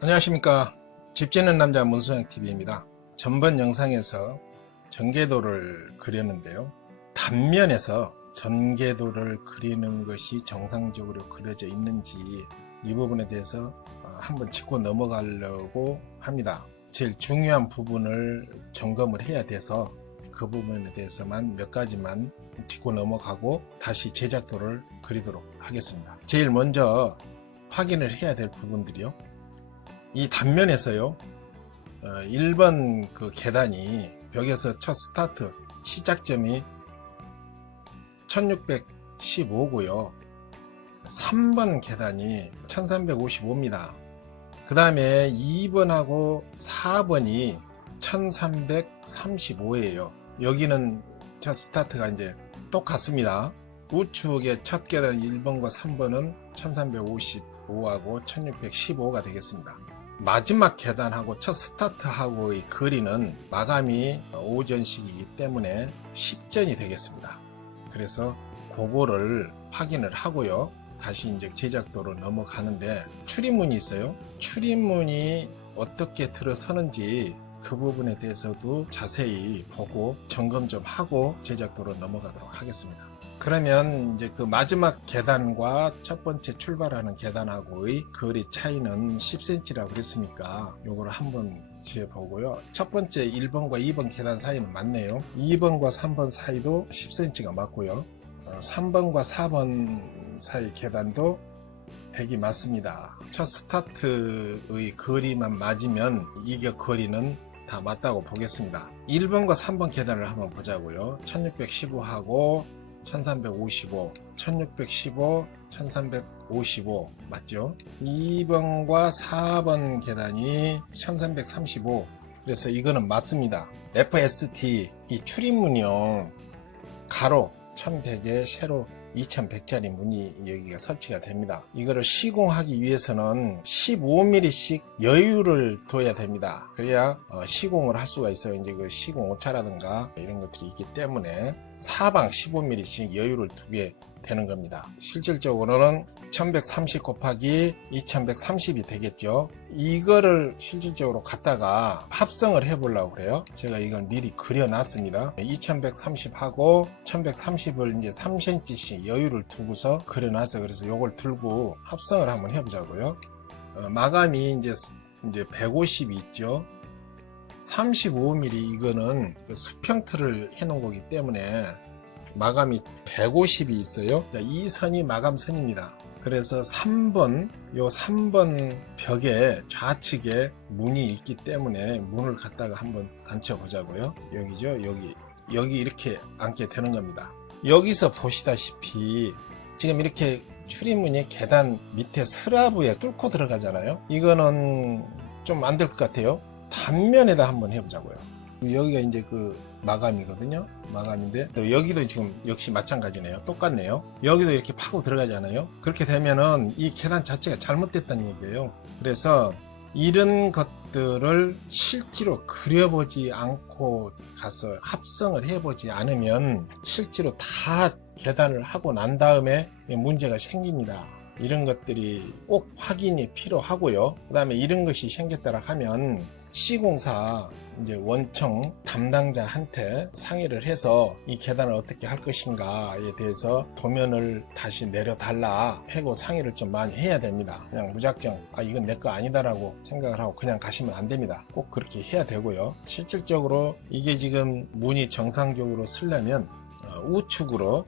안녕하십니까. 집 짓는 남자 문수영TV입니다. 전번 영상에서 전개도를 그렸는데요. 단면에서 전개도를 그리는 것이 정상적으로 그려져 있는지 이 부분에 대해서 한번 짚고 넘어가려고 합니다. 제일 중요한 부분을 점검을 해야 돼서 그 부분에 대해서만 몇 가지만 짚고 넘어가고 다시 제작도를 그리도록 하겠습니다. 제일 먼저 확인을 해야 될 부분들이요. 이 단면에서요, 1번 그 계단이 벽에서 첫 스타트 시작점이 1615고요. 3번 계단이 1355입니다. 그 다음에 2번하고 4번이 1335예요. 여기는 첫 스타트가 이제 똑같습니다. 우측의 첫 계단 1번과 3번은 1355하고 1615가 되겠습니다. 마지막 계단하고 첫 스타트하고의 거리는 마감이 오전식이기 때문에 10전이 되겠습니다. 그래서 그거를 확인을 하고요. 다시 이제 제작도로 넘어가는데 출입문이 있어요. 출입문이 어떻게 들어서는지 그 부분에 대해서도 자세히 보고 점검 좀 하고 제작도로 넘어가도록 하겠습니다. 그러면 이제 그 마지막 계단과 첫 번째 출발하는 계단하고의 거리 차이는 10cm라고 그랬으니까 요거를 한번 지어보고요. 첫 번째 1번과 2번 계단 사이는 맞네요. 2번과 3번 사이도 10cm가 맞고요. 3번과 4번 사이 계단도 100이 맞습니다. 첫 스타트의 거리만 맞으면 이게 거리는 다 맞다고 보겠습니다. 1번과 3번 계단을 한번 보자고요. 1615하고 1355, 1615, 1355 맞죠? 2번과 4번 계단이 1335. 그래서 이거는 맞습니다. FST 이 출입문이요. 가로 1100에 세로 2100짜리 문이 여기가 설치가 됩니다. 이거를 시공하기 위해서는 15mm씩 여유를 둬야 됩니다. 그래야 시공을 할 수가 있어요. 이제 그 시공 오차라든가 이런 것들이 있기 때문에 사방 15mm씩 여유를 두게 되는 겁니다. 실질적으로는 1130 곱하기 2130이 되겠죠. 이거를 실질적으로 갖다가 합성을 해 보려고 그래요. 제가 이걸 미리 그려 놨습니다. 2130하고 1130을 이제 3cm씩 여유를 두고서 그려 놨어요. 그래서 이걸 들고 합성을 한번 해 보자고요. 마감이 이제 150이 있죠. 35mm 이거는 그 수평틀을 해 놓은 거기 때문에 마감이 150이 있어요. 이 선이 마감선입니다. 그래서 3번 벽에 좌측에 문이 있기 때문에 문을 갖다가 한번 앉혀 보자고요. 여기죠. 여기 이렇게 앉게 되는 겁니다. 여기서 보시다시피 지금 이렇게 출입문이 계단 밑에 스라브에 뚫고 들어가잖아요. 이거는 좀 안 될 것 같아요. 단면에다 한번 해보자고요. 여기가 이제 그 마감이거든요. 마감인데 또 여기도 지금 역시 마찬가지네요. 똑같네요. 여기도 이렇게 파고 들어가잖아요. 그렇게 되면은 이 계단 자체가 잘못됐다는 얘기예요. 그래서 이런 것들을 실제로 그려보지 않고 가서 합성을 해보지 않으면 실제로 다 계단을 하고 난 다음에 문제가 생깁니다. 이런 것들이 꼭 확인이 필요하고요. 그 다음에 이런 것이 생겼다라 하면 시공사 이제 원청 담당자한테 상의를 해서 이 계단을 어떻게 할 것인가에 대해서 도면을 다시 내려달라 하고 상의를 좀 많이 해야 됩니다. 그냥 무작정 이건 내 거 아니다라고 생각을 하고 그냥 가시면 안 됩니다. 꼭 그렇게 해야 되고요. 실질적으로 이게 지금 문이 정상적으로 쓰려면 우측으로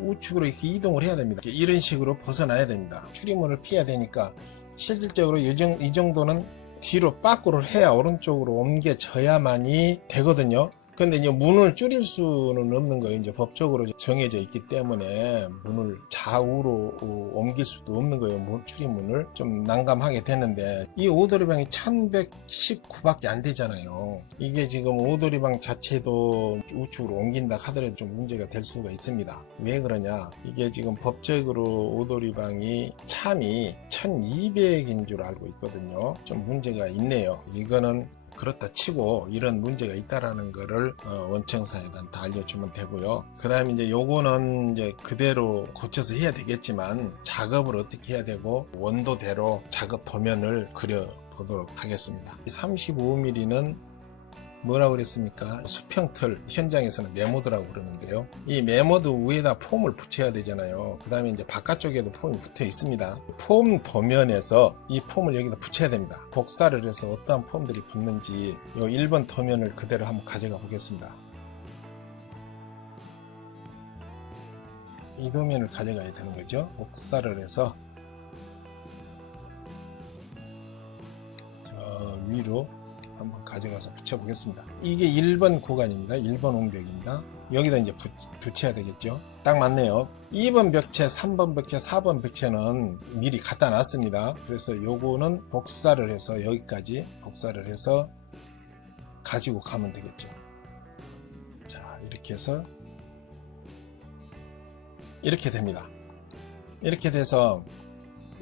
이렇게 이동을 해야 됩니다. 이런 식으로 벗어나야 됩니다. 출입문을 피해야 되니까 실질적으로 이 정도는 뒤로 밖으로 해야 오른쪽으로 옮겨져야만이 되거든요. 근데 이제 문을 줄일 수는 없는 거예요. 이제 법적으로 정해져 있기 때문에 문을 좌우로 옮길 수도 없는 거예요. 출입문을 좀 난감하게 됐는데 이 오도리방이 1119밖에 안 되잖아요. 이게 지금 오도리방 자체도 우측으로 옮긴다 하더라도 좀 문제가 될 수가 있습니다. 왜 그러냐? 이게 지금 법적으로 오도리방이 참이 1200인 줄 알고 있거든요. 좀 문제가 있네요. 이거는 그렇다 치고 이런 문제가 있다라는 거를 원청사에다 알려주면 되고요. 그 다음에 이제 요거는 이제 그대로 고쳐서 해야 되겠지만 작업을 어떻게 해야 되고 원도대로 작업 도면을 그려 보도록 하겠습니다. 35mm는 뭐라고 그랬습니까? 수평틀, 현장에서는 메모드라고 그러는데요. 이 메모드 위에다 폼을 붙여야 되잖아요. 그 다음에 이제 바깥쪽에도 폼이 붙어 있습니다. 폼 도면에서 이 폼을 여기다 붙여야 됩니다. 복사를 해서 어떠한 폼들이 붙는지 이 1번 도면을 그대로 한번 가져가 보겠습니다. 이 도면을 가져가야 되는 거죠. 복사를 해서 저 위로 한번 가져가서 붙여보겠습니다. 이게 1번 구간입니다. 1번 옹벽입니다. 여기다 이제 붙여야 되겠죠. 딱 맞네요. 2번 벽체, 3번 벽체, 4번 벽체는 미리 갖다 놨습니다. 그래서 요거는 복사를 해서 여기까지 복사를 해서 가지고 가면 되겠죠. 자, 이렇게 해서 이렇게 됩니다. 이렇게 돼서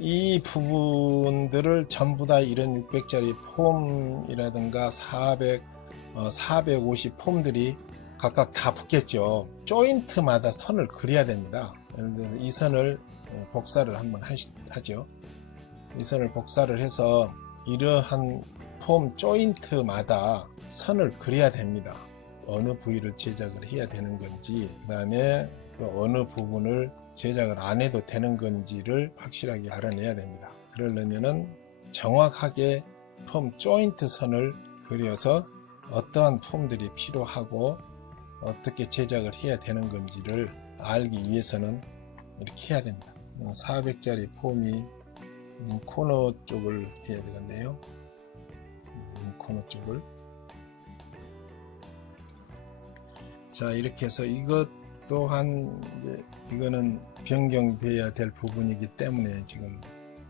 이 부분들을 전부 다 이런 600짜리 폼이라든가 400, 450 폼들이 각각 다 붙겠죠. 조인트마다 선을 그려야 됩니다. 예를 들어서 이 선을 복사를 한번 하죠. 이 선을 복사를 해서 이러한 폼 조인트마다 선을 그려야 됩니다. 어느 부위를 제작을 해야 되는 건지, 그 다음에 어느 부분을 제작을 안 해도 되는 건지를 확실하게 알아내야 됩니다. 그러려면은 정확하게 폼 조인트 선을 그려서 어떠한 폼들이 필요하고 어떻게 제작을 해야 되는 건지를 알기 위해서는 이렇게 해야 됩니다. 400짜리 폼이 코너 쪽을 해야 되겠네요. 코너 쪽을. 자, 이렇게 해서 이것 또한 이제 이거는 변경돼야 될 부분이기 때문에 지금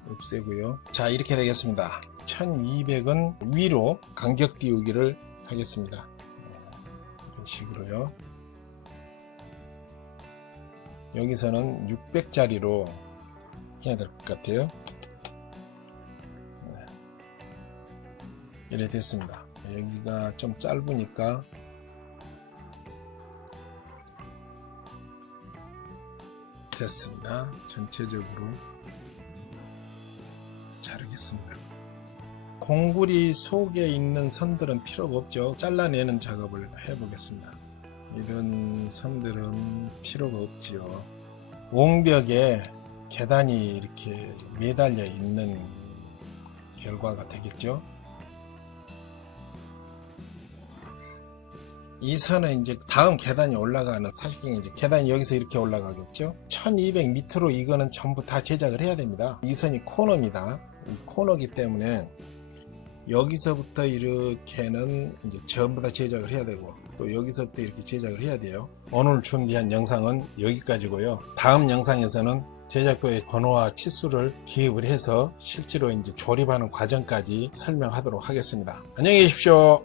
없애고요. 자, 이렇게 되겠습니다. 1200은 위로 간격 띄우기를 하겠습니다. 이런 식으로요. 여기서는 600짜리로 해야 될 것 같아요. 이래 됐습니다. 여기가 좀 짧으니까 됐습니다. 전체적으로 자르겠습니다. 공구리 속에 있는 선들은 필요가 없죠. 잘라내는 작업을 해보겠습니다. 이런 선들은 필요가 없지요. 옹벽에 계단이 이렇게 매달려 있는 결과가 되겠죠. 이 선은 이제 다음 계단이 올라가는, 사실 이제 계단이 여기서 이렇게 올라가겠죠. 1200 밑으로 이거는 전부 다 제작을 해야 됩니다. 이 선이 코너입니다. 이 코너기 때문에 여기서부터 이렇게는 이제 전부 다 제작을 해야 되고, 또 여기서부터 이렇게 제작을 해야 돼요. 오늘 준비한 영상은 여기까지고요. 다음 영상에서는 제작도의 번호와 치수를 기입을 해서 실제로 이제 조립하는 과정까지 설명하도록 하겠습니다. 안녕히 계십시오.